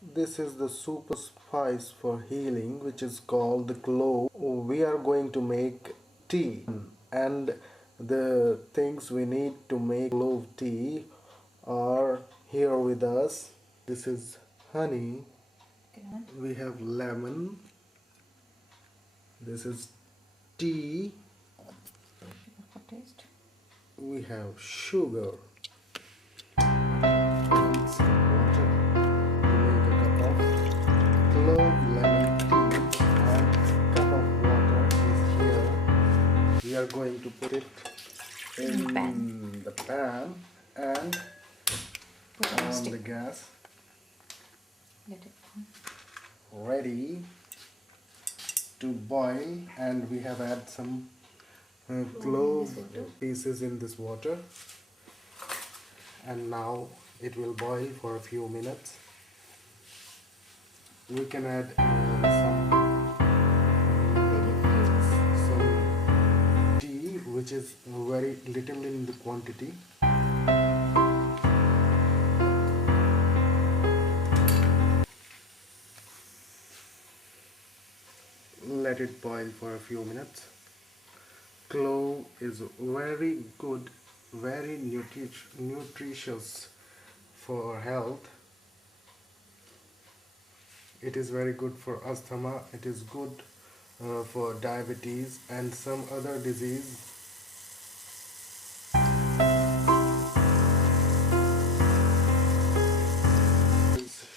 This is the super spice for healing, which is called the clove. We are going to make tea, and the things we need to make clove tea are here with us. This is honey. We have lemon. This is tea. For taste. We have sugar. And some water to make a cup of clove lemon tea, and cup of water is here. We are going to put it in the pan and Put on stick. the gas, Let it burn. ready to boil, and we have add some clove pieces in this water, and now it will boil for a few minutes. We can add some tea, which is very little in the quantity. Let it boil for a few minutes. Clove is very good, very nutritious for health. It is very good for asthma. It is good for diabetes and some other disease.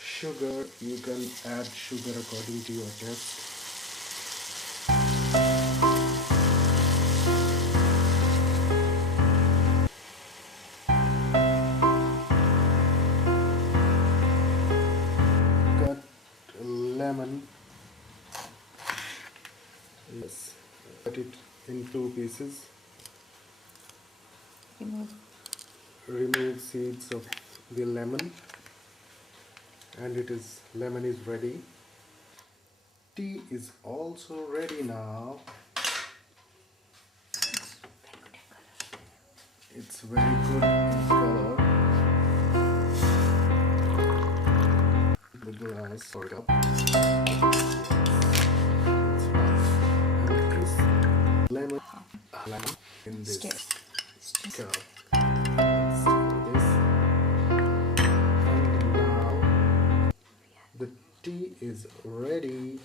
Sugar, you can add sugar according to your taste. Cut lemon. Yes, cut it in 2 pieces. Remove seeds of the lemon, and lemon is ready. Tea is also ready now. It's very good in color. The glass or cup. And this lemon in this cup. This. And now the tea is ready.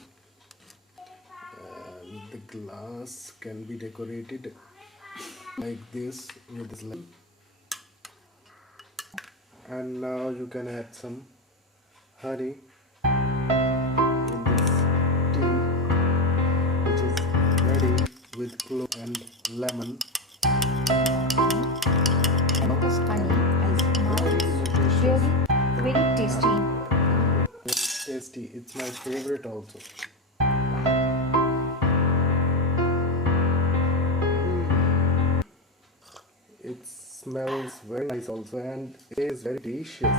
And the glass can be decorated like this with this lemon. And now you can add some honey in this tea, which is ready with clove and lemon. And this honey is now very tasty. Very tasty. It's my favorite also. It smells very nice also, and it is very delicious.